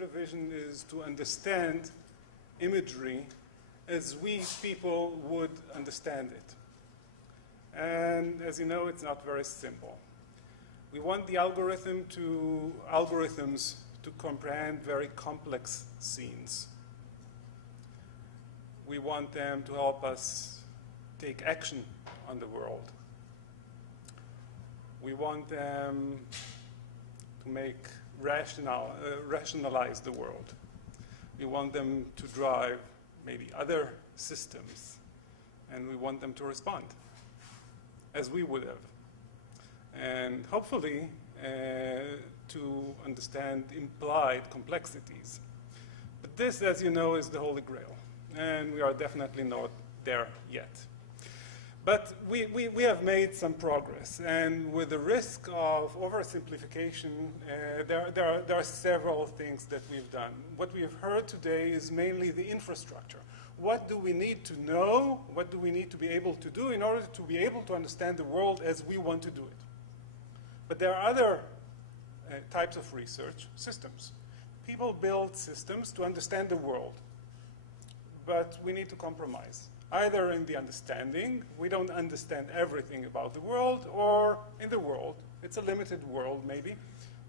computer vision is to understand imagery as we people would understand it. And as you know, it's not very simple. We want the algorithms to comprehend very complex scenes. We want them to help us take action on the world. We want them to rationalize the world. We want them to drive maybe other systems, and we want them to respond as we would have. And hopefully to understand implied complexities. But this, as you know, is the Holy Grail, and we are definitely not there yet. But we have made some progress, and with the risk of oversimplification, there are several things that we've done. What we have heard today is mainly the infrastructure. What do we need to know? What do we need to be able to do in order to be able to understand the world as we want to do it? But there are other types of research, systems. People build systems to understand the world, but we need to compromise. Either in the understanding, we don't understand everything about the world, or in the world, it's a limited world maybe,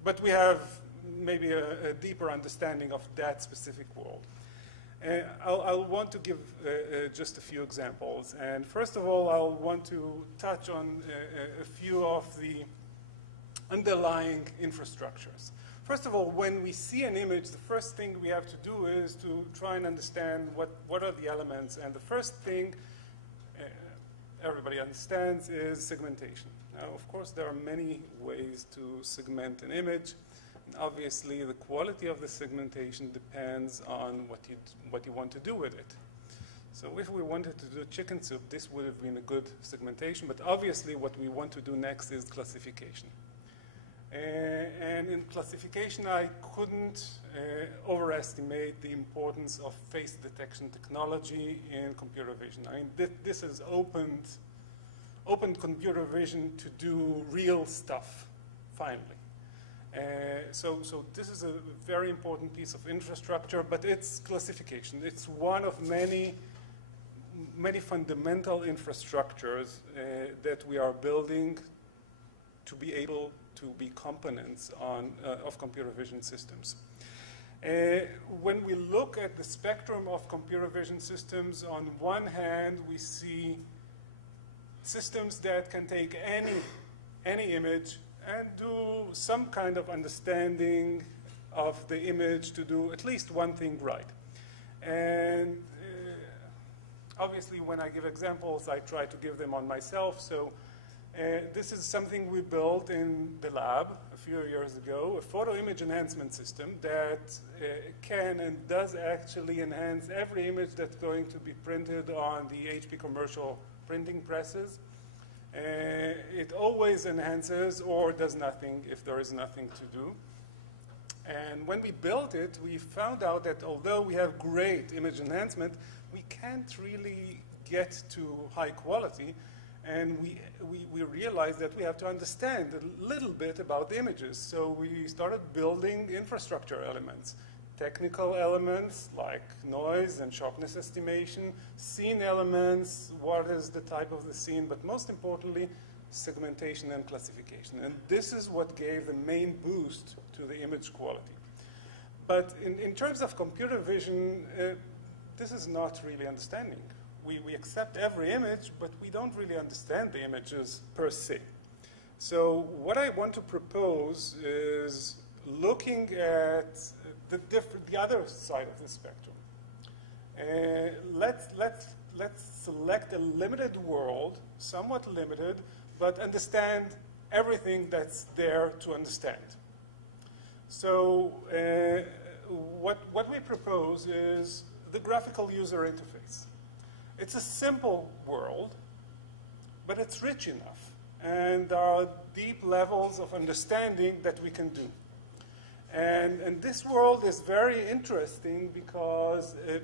but we have maybe a deeper understanding of that specific world. I'll want to give just a few examples. And first of all, I'll want to touch on a few of the underlying infrastructures. First of all, when we see an image, the first thing we have to do is to try and understand what are the elements. And the first thing everybody understands is segmentation. Now, of course, there are many ways to segment an image. And obviously, the quality of the segmentation depends on what you want to do with it. So if we wanted to do chicken soup, this would have been a good segmentation. But obviously, what we want to do next is classification. And in classification, I couldn't overestimate the importance of face detection technology in computer vision. I mean, this has opened computer vision to do real stuff, finally. So this is a very important piece of infrastructure, but it's classification. It's one of many fundamental infrastructures that we are building to be able to be components of computer vision systems. When we look at the spectrum of computer vision systems, on one hand, we see systems that can take any image and do some kind of understanding of the image to do at least one thing right. And obviously, when I give examples, I try to give them on myself. So this is something we built in the lab a few years ago, a photo image enhancement system that can and does actually enhance every image that's going to be printed on the HP commercial printing presses. It always enhances or does nothing if there is nothing to do. And when we built it, we found out that although we have great image enhancement, we can't really get to high quality. And we realized that we have to understand a little bit about the images. So we started building infrastructure elements, technical elements like noise and sharpness estimation, scene elements, what is the type of the scene, but most importantly, segmentation and classification. And this is what gave the main boost to the image quality. But in terms of computer vision, this is not really understanding. We accept every image, but we don't really understand the images per se. So what I want to propose is looking at the other side of the spectrum. Let's select a limited world, somewhat limited, but understand everything that's there to understand. So what we propose is the graphical user interface. It's a simple world, but it's rich enough. And there are deep levels of understanding that we can do. And this world is very interesting because it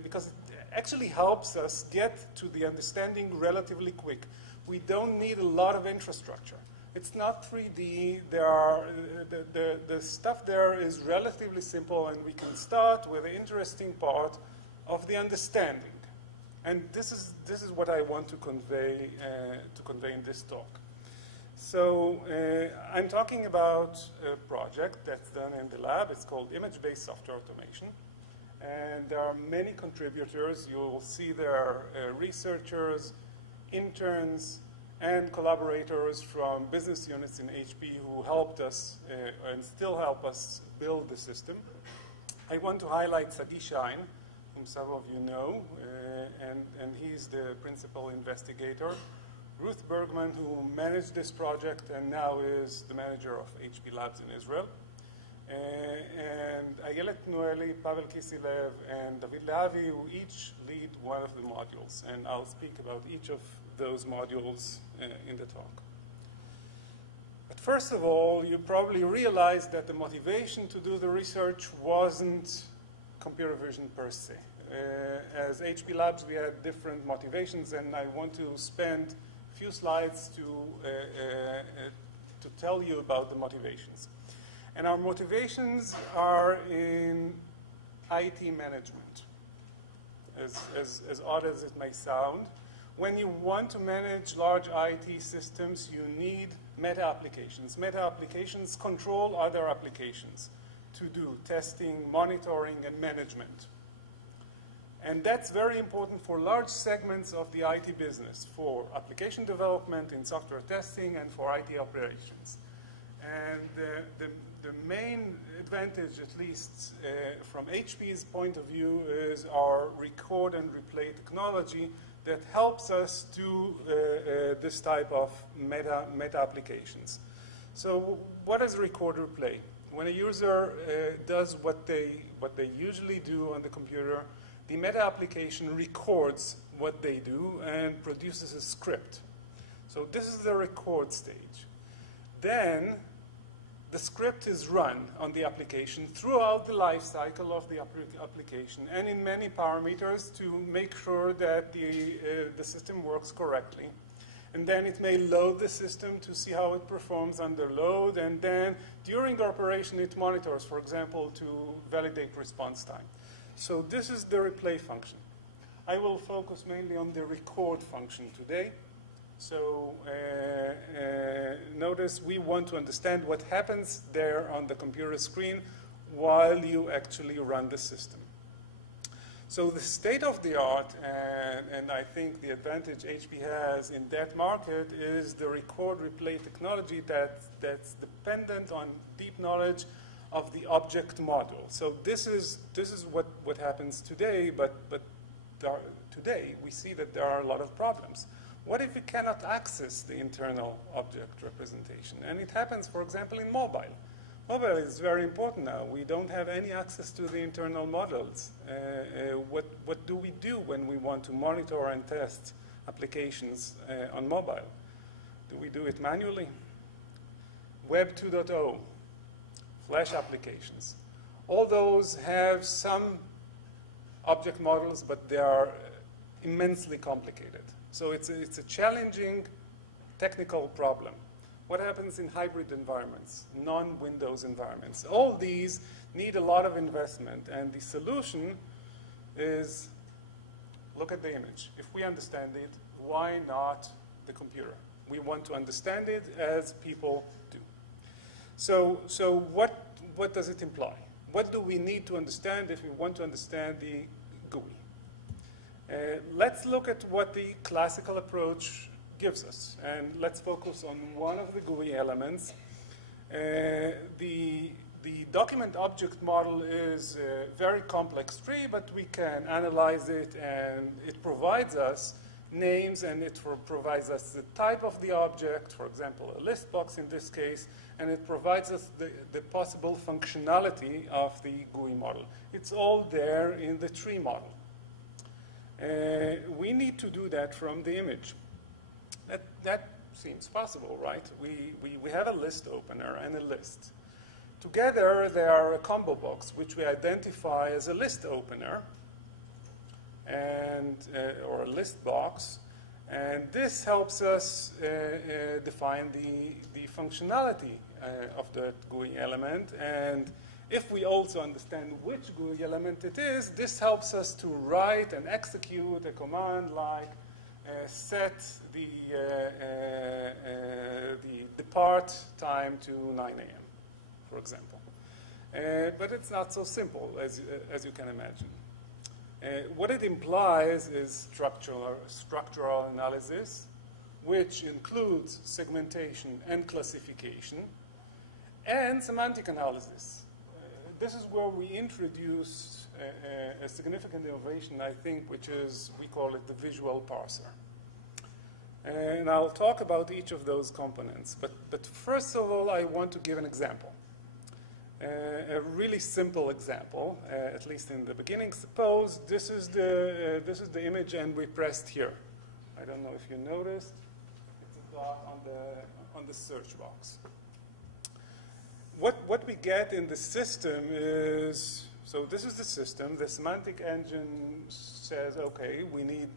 actually helps us get to the understanding relatively quick. We don't need a lot of infrastructure. It's not 3D. The stuff there is relatively simple, and we can start with the interesting part of the understanding. And this is what I want to convey in this talk. So I'm talking about a project that's done in the lab. It's called image-based software automation. And there are many contributors. You will see there are researchers, interns, and collaborators from business units in HP who helped us and still help us build the system. I want to highlight Sagi Shine, whom some of you know, and he's the principal investigator. Ruth Bergman, who managed this project and now is the manager of HP Labs in Israel. And Ayelet Noeli, Pavel Kisilev, and David Leavi, who each lead one of the modules. And I'll speak about each of those modules in the talk. But first of all, you probably realized that the motivation to do the research wasn't computer vision per se. As HP Labs, we had different motivations, and I want to spend a few slides to tell you about the motivations. And our motivations are in IT management, as odd as it may sound. When you want to manage large IT systems, you need meta applications. Meta applications control other applications to do testing, monitoring, and management. And that's very important for large segments of the IT business, for application development, in software testing, and for IT operations. And the main advantage, at least from HP's point of view, is our record and replay technology that helps us do this type of meta applications. So what is record replay? When a user does what they usually do on the computer, the meta application records what they do and produces a script. So this is the record stage. Then the script is run on the application throughout the life cycle of the application and in many parameters to make sure that the system works correctly. And then it may load the system to see how it performs under load, and then during operation it monitors, for example, to validate response time. So this is the replay function. I will focus mainly on the record function today. So notice we want to understand what happens there on the computer screen while you actually run the system. So the state of the art, and I think the advantage HP has in that market, is the record replay technology that's dependent on deep knowledge of the object model. So this is what happens today, but today we see that there are a lot of problems. What if we cannot access the internal object representation? And it happens, for example, in mobile. Mobile is very important now. We don't have any access to the internal models. What do we do when we want to monitor and test applications on mobile? Do we do it manually? Web 2.0, Flash applications. All those have some object models, but they are immensely complicated. So it's a challenging technical problem. What happens in hybrid environments, non-Windows environments? All these need a lot of investment, and the solution is look at the image. If we understand it, why not the computer? We want to understand it as people do. So what does it imply? What do we need to understand if we want to understand the GUI? Let's look at what the classical approach gives us, and let's focus on one of the GUI elements. The document object model is a very complex tree, but we can analyze it, and it provides us names, and it provides us the type of the object, for example, a list box in this case, and it provides us the possible functionality of the GUI model. It's all there in the tree model. We need to do that from the image. That seems possible, right? We have a list opener and a list. Together, they are a combo box, which we identify as a list opener and or a list box. And this helps us define the functionality of the GUI element. And if we also understand which GUI element it is, this helps us to write and execute a command like set the depart time to 9 a.m., for example. But it's not so simple, as you can imagine. What it implies is structural analysis, which includes segmentation and classification, and semantic analysis. This is where we introduce a significant innovation, I think, which is, we call it the visual parser. And I'll talk about each of those components. But first of all, I want to give an example. A really simple example, at least in the beginning. Suppose this is the image and we pressed here. I don't know if you noticed. It's a dot on the search box. What we get in the system is, so this is the system. The semantic engine says, okay, we need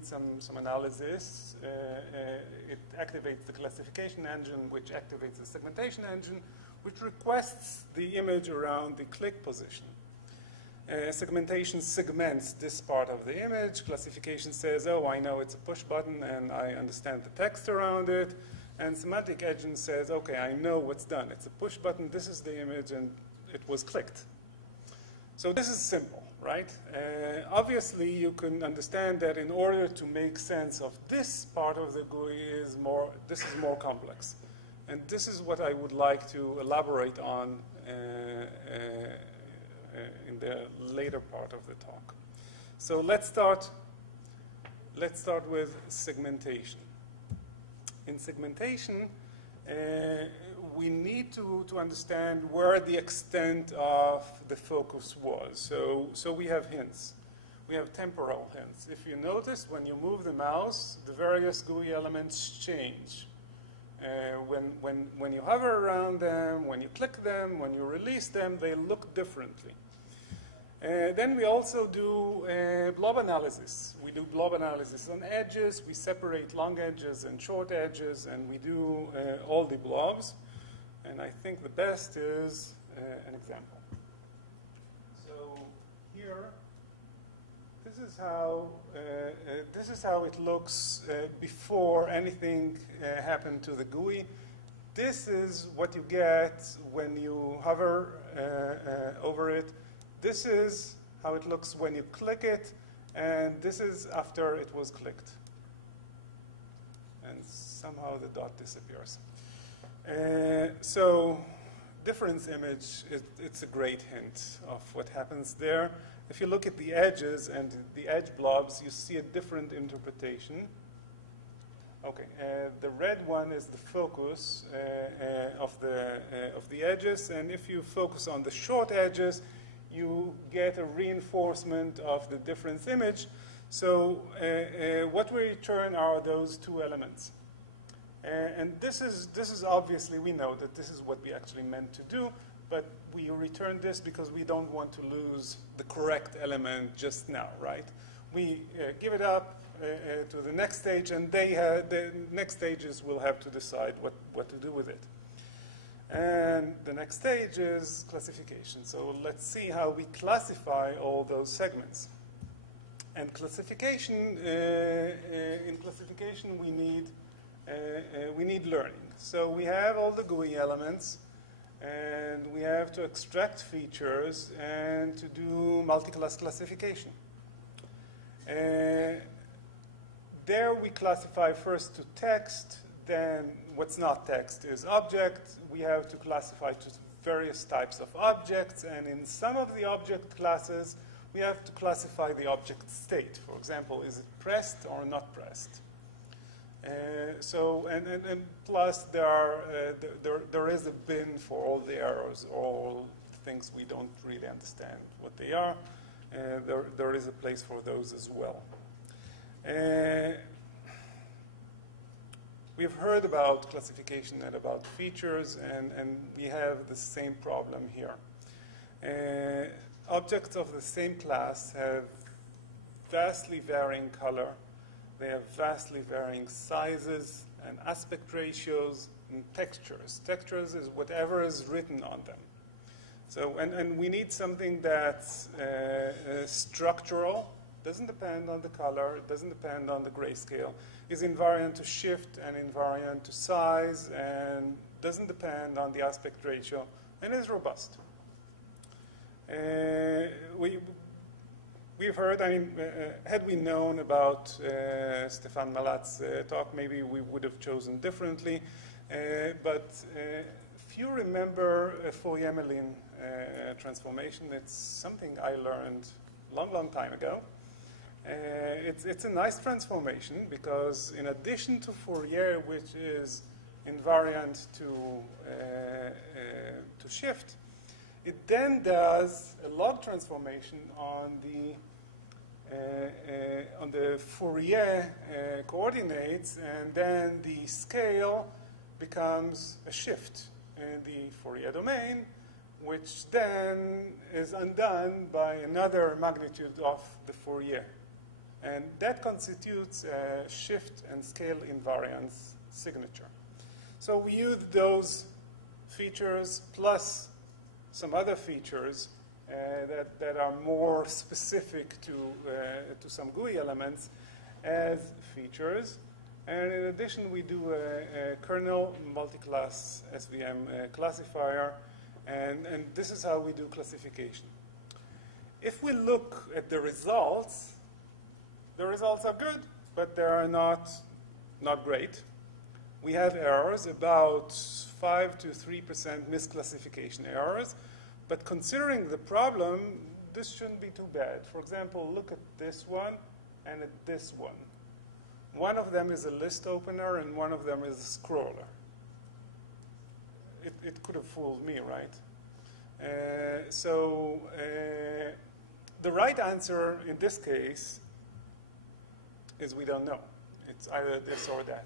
some analysis. It activates the classification engine, which activates the segmentation engine, which requests the image around the click position. Segmentation segments this part of the image. Classification says, oh, I know it's a push button, and I understand the text around it. And semantic engine says, okay, I know what's done. It's a push button. This is the image, and it was clicked. So this is simple, right? Obviously, you can understand that in order to make sense of this part of the GUI, this is more complex. And this is what I would like to elaborate on in the later part of the talk. So let's start with segmentation. In segmentation, we need to understand where the extent of the focus was. So we have hints. We have temporal hints. If you notice, when you move the mouse, the various GUI elements change. When you hover around them, when you click them, when you release them, they look differently. Then we also do blob analysis. We do blob analysis on edges. We separate long edges and short edges, and we do all the blobs. And I think the best is an example. So here, this is how it looks before anything happened to the GUI. This is what you get when you hover over it. This is how it looks when you click it, and this is after it was clicked. And somehow the dot disappears. So difference image, it's a great hint of what happens there. If you look at the edges and the edge blobs, you see a different interpretation. Okay, the red one is the focus of the edges, and if you focus on the short edges, you get a reinforcement of the difference image. So what we return are those two elements. And this is obviously, we know that this is what we actually meant to do, but we return this because we don't want to lose the correct element just now, right? We give it up to the next stage, and the next stages will have to decide what to do with it. And the next stage is classification. So let's see how we classify all those segments. And classification, in classification we need learning. So we have all the GUI elements, and we have to extract features and to do multi-class classification. There we classify first to text, then what's not text is object. We have to classify to various types of objects, and in some of the object classes, we have to classify the object state. For example, is it pressed or not pressed? And plus there is a bin for all the errors, all things we don't really understand what they are. There is a place for those as well. We've heard about classification and about features, and we have the same problem here. Objects of the same class have vastly varying color, They have vastly varying sizes and aspect ratios and textures. Textures is whatever is written on them. So, and we need something that's structural, doesn't depend on the color, it doesn't depend on the grayscale, is invariant to shift and invariant to size, and doesn't depend on the aspect ratio, and is robust. We've heard, I mean, had we known about Stefan Malat's talk, maybe we would have chosen differently. But if you remember Fourier-Mellin transformation, it's something I learned long time ago. It's a nice transformation because in addition to Fourier, which is invariant to shift, it then does a log transformation on the Fourier coordinates, and then the scale becomes a shift in the Fourier domain, which then is undone by another magnitude of the Fourier. And that constitutes a shift and scale invariance signature. So we use those features plus some other features that are more specific to some GUI elements as features. And in addition, we do a kernel multi-class SVM classifier, and this is how we do classification. If we look at the results are good, but they are not great. We have errors, about 5 to 3% misclassification errors. But considering the problem, this shouldn't be too bad. For example, look at this one and at this one. One of them is a list opener and one of them is a scroller. It could have fooled me, right? The right answer in this case is we don't know. It's either this or that.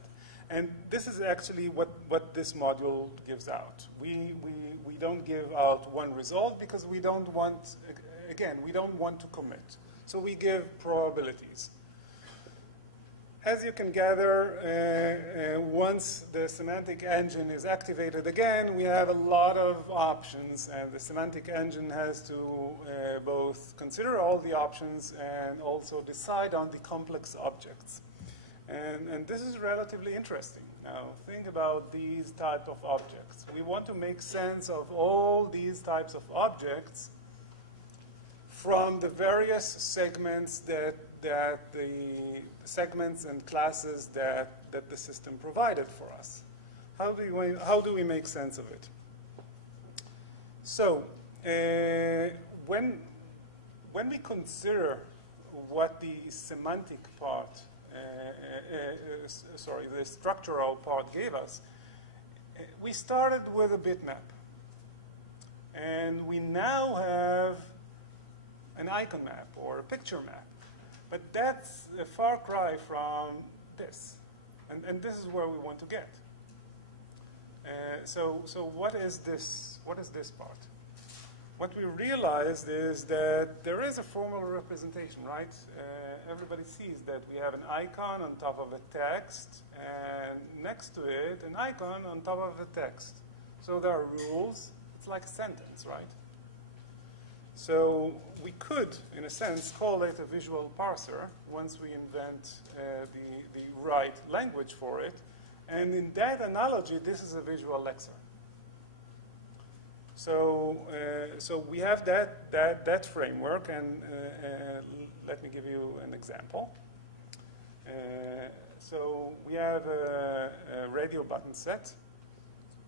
And this is actually what this module gives out. We don't give out one result because we don't want, again, we don't want to commit. So we give probabilities. As you can gather, once the semantic engine is activated again, we have a lot of options, and the semantic engine has to both consider all the options and also decide on the complex objects. And this is relatively interesting. Now, think about these type of objects. We want to make sense of all these types of objects from the various segments that the segments and classes that the system provided for us. How do we make sense of it? So, when we consider what the semantic part the structural part gave us, we started with a bitmap. And we now have an icon map or a picture map. But that's a far cry from this. And this is where we want to get. So what is this part? What we realized is that there is a formal representation, right? Everybody sees that we have an icon on top of a text, and next to it, an icon on top of a text. So there are rules. It's like a sentence, right? So we could, in a sense, call it a visual parser once we invent the right language for it. And in that analogy, this is a visual lexer. So we have that framework, and let me give you an example. So we have a radio button set,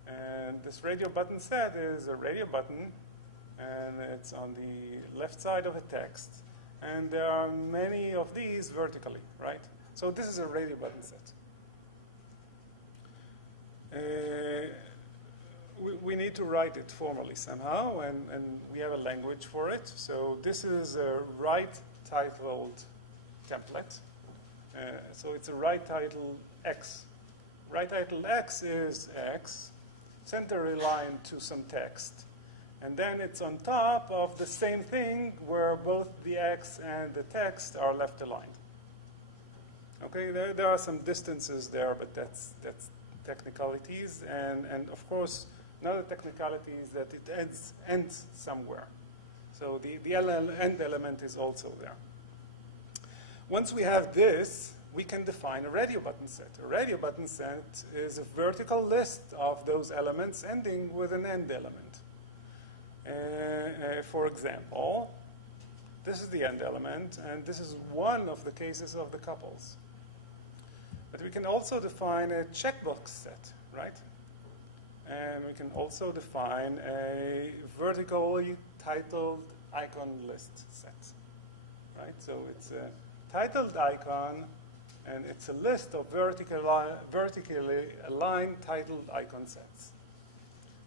and this radio button set is a radio button, and it's on the left side of a text, and there are many of these vertically, right? So this is a radio button set. We need to write it formally somehow, and we have a language for it. So this is a right-titled template. So it's a right-title X. Right-title X is X, center-aligned to some text. And then it's on top of the same thing where both the X and the text are left-aligned. Okay, there are some distances there, but that's technicalities, and of course, another technicality is that it ends somewhere. So the end element is also there. Once we have this, we can define a radio button set. A radio button set is a vertical list of those elements ending with an end element. For example, this is the end element, and this is one of the cases of the couples. But we can also define a checkbox set, right? And we can also define a vertically titled icon list set, right? So it's a titled icon, and it's a list of vertically aligned titled icon sets.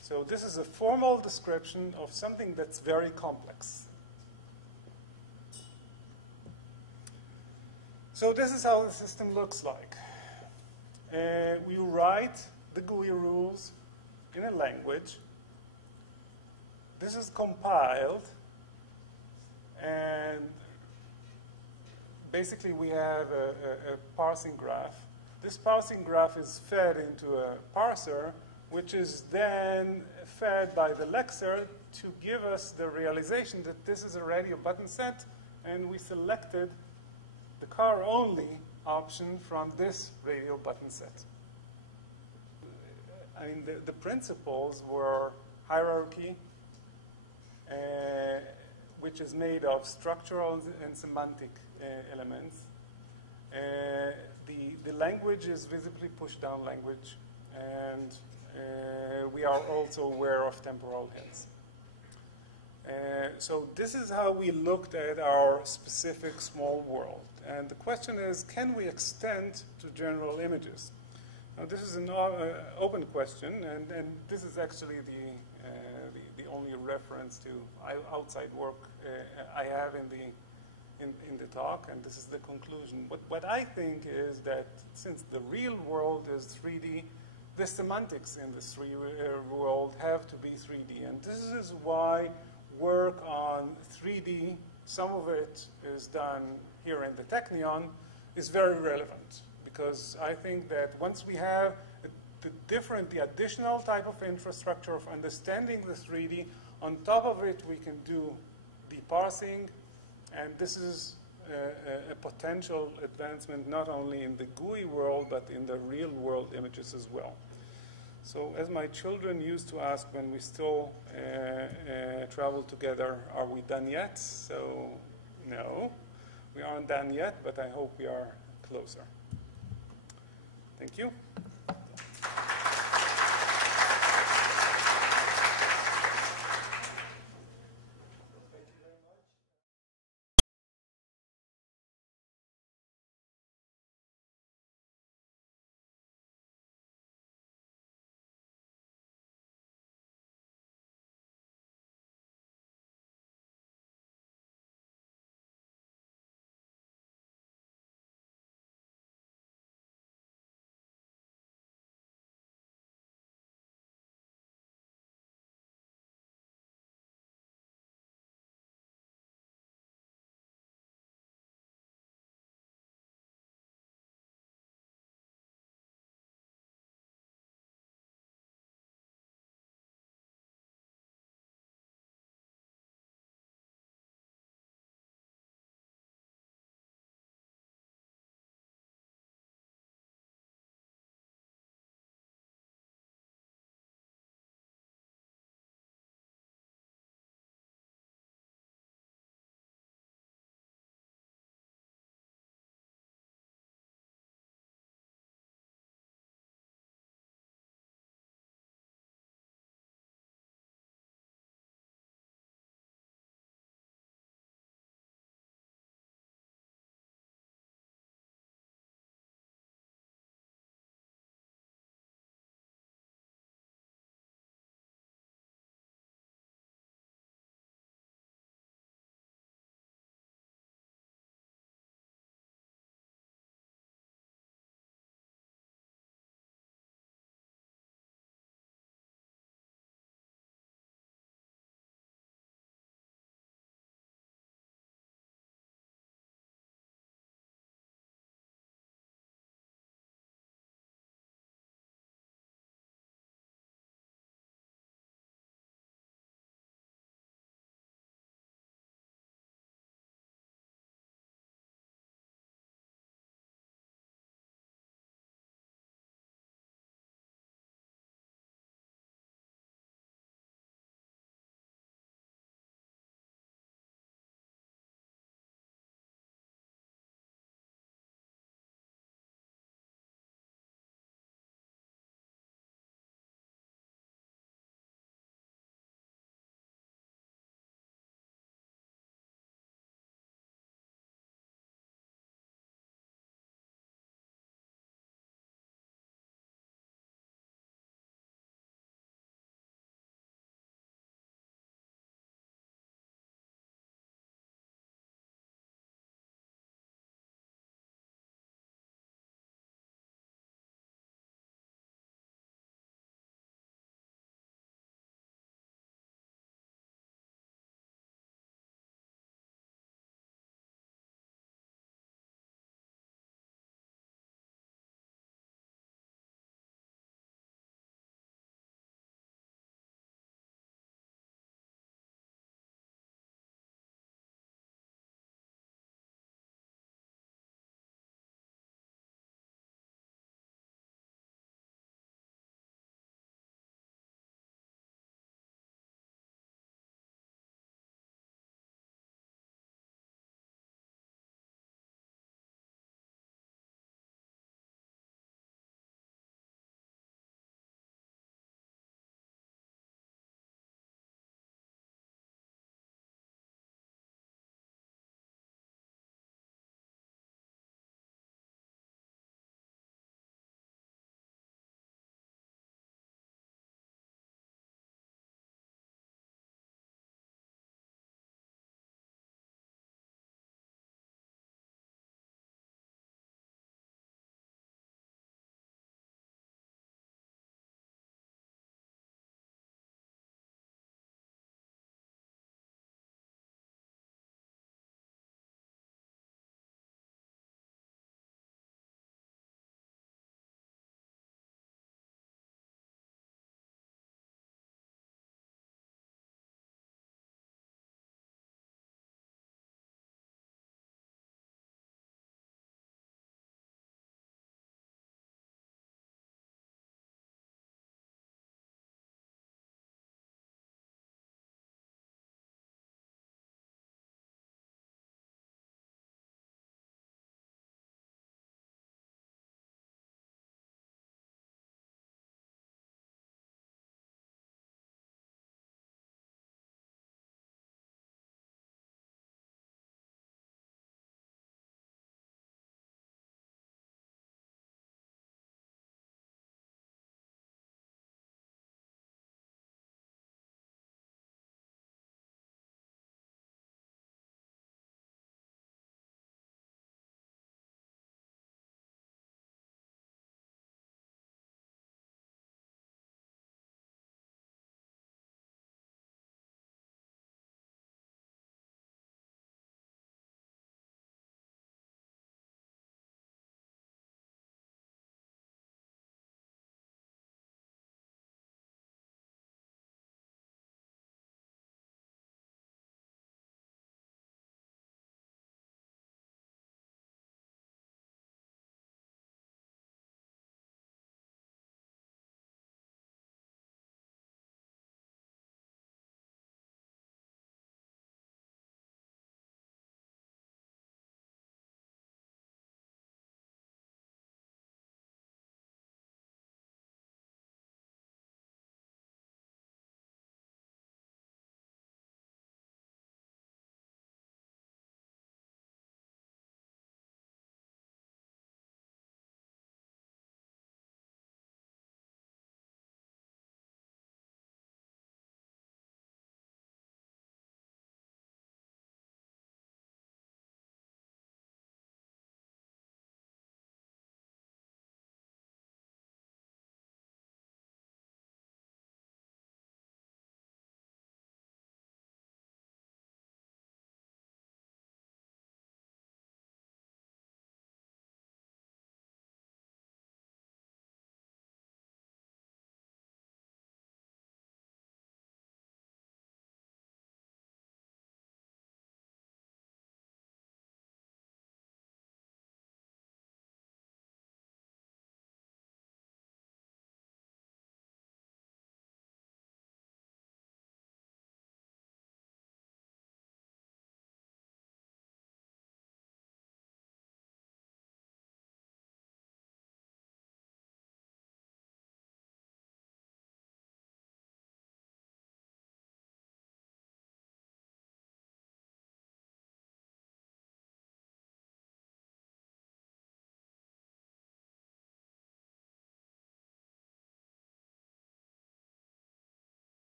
So this is a formal description of something that's very complex. So this is how the system looks like. We write the GUI rules in a language. This is compiled, and basically we have a parsing graph. This parsing graph is fed into a parser, which is then fed by the lexer to give us the realization that this is a radio button set, and we selected the car-only option from this radio button set. I mean, the principles were hierarchy, which is made of structural and semantic elements. The language is visibly pushed-down language, and we are also aware of temporal heads. So this is how we looked at our specific small world. And the question is, can we extend to general images? Now, this is an open question, and this is actually the only reference to outside work I have in the talk, and this is the conclusion. What I think is that since the real world is 3D, the semantics in this world have to be 3D, and this is why work on 3D, some of it is done here in the Technion, is very relevant. Because I think that once we have the additional type of infrastructure of understanding the 3D, on top of it we can do the parsing, and this is a potential advancement not only in the GUI world, but in the real world images as well. So as my children used to ask when we still travel together, are we done yet? So no, we aren't done yet, but I hope we are closer. Thank you.